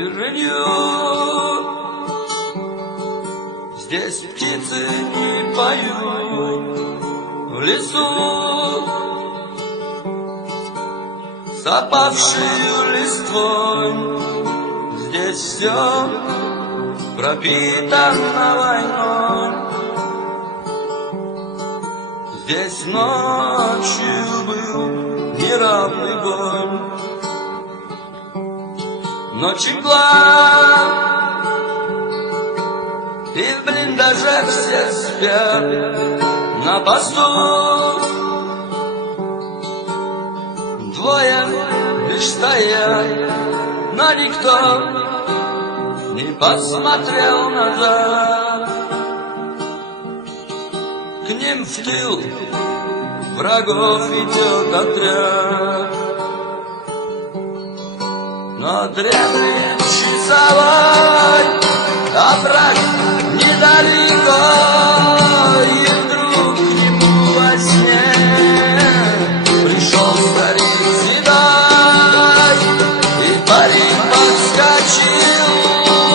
тишинью. Здесь птицы не поют в лесу, с опавшей листвой. Здесь все пропитано войной. Здесь ночью был неравный бой. Ночи план, и в блиндажах все спят на посту. Двое лишь стоят, но никто не посмотрел назад. К ним в тыл врагов идет отряд. Но древний часовой, а враг недалеко. И вдруг к нему во сне пришел старик седой, и парень подскочил.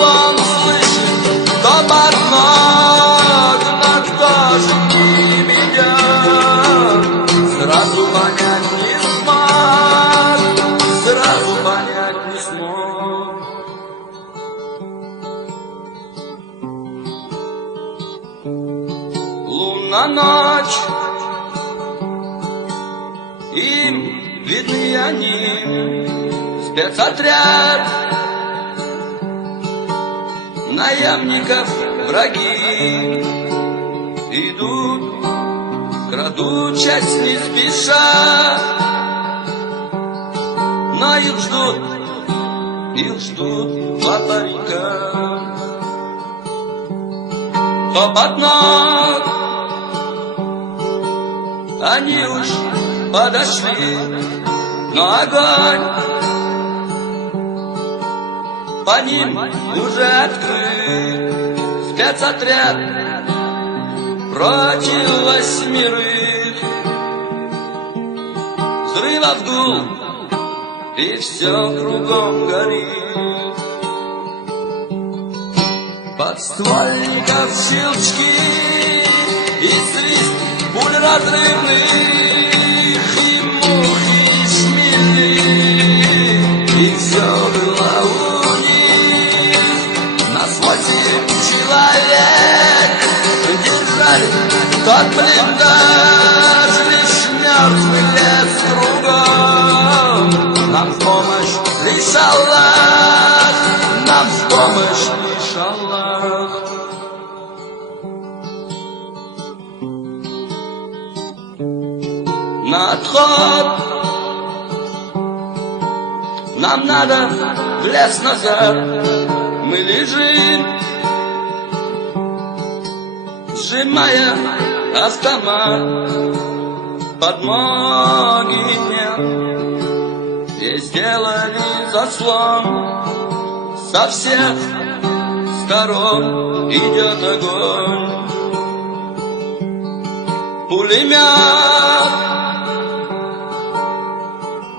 Он слышит топот ног, но кто же к ним идет? Сразу понять не смог, сразу понять не смог. Лунная ночь, им видны они, спецотряд наемников враги. Идут, крадучись не спеша, но их ждут два паренька. Топот ног, они уж подошли, но огонь по ним уже открыт. Спецотряд против восьмерых. Взрывов гул, и все кругом горит. Подствольников щелчки и свист пуль разрывных, и мухи шмели, и все было у них. Нас 8 человек держали тот блиндаж, лишь мертвый лес кругом. Нам в помощь лишь Аллах, нам в помощь лишь Аллах. На отход нам надо в лес назад. Мы лежим, сжимая автомат. Подмоги нет, и сделали заслон. Со всех сторон идет огонь. Пулемет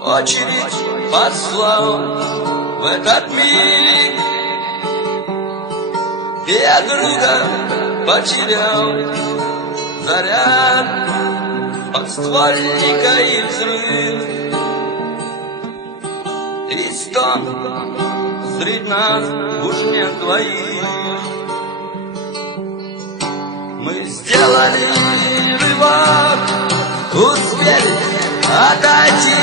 очередь послал в этот миг. Я друга потерял, заряд подствольника и взрыв. И стон, среди нас уж нет двоих. Мы сделали рывок, успели отойти.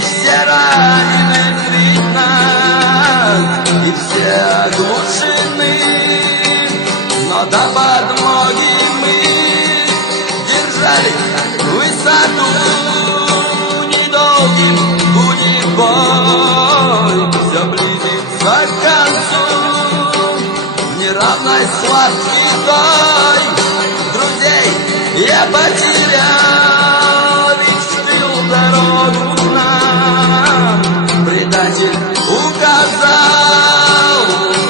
Все ранены среди нас, и все оглушены. Но до подмоги мы держали высоту. Недолгим будет бой, все близится к концу. В неравной схватке той друзей я потерял, ведь в тыл дорогу нам предатель указал.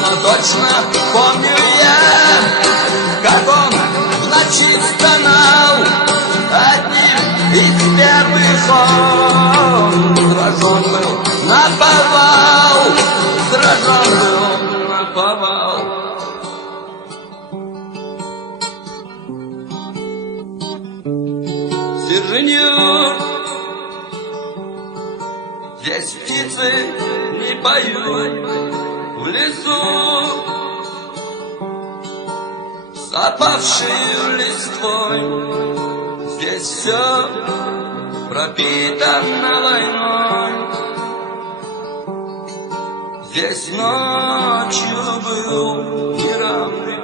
Но точно помню я, как он в ночи стонал. Одним из первых он сражен был наповал, сражен пожар был наповал. Сержаньер, здесь птицы не поют в лесу, с опавшей листвой. Здесь все пропитано войной. Здесь ночью был миром.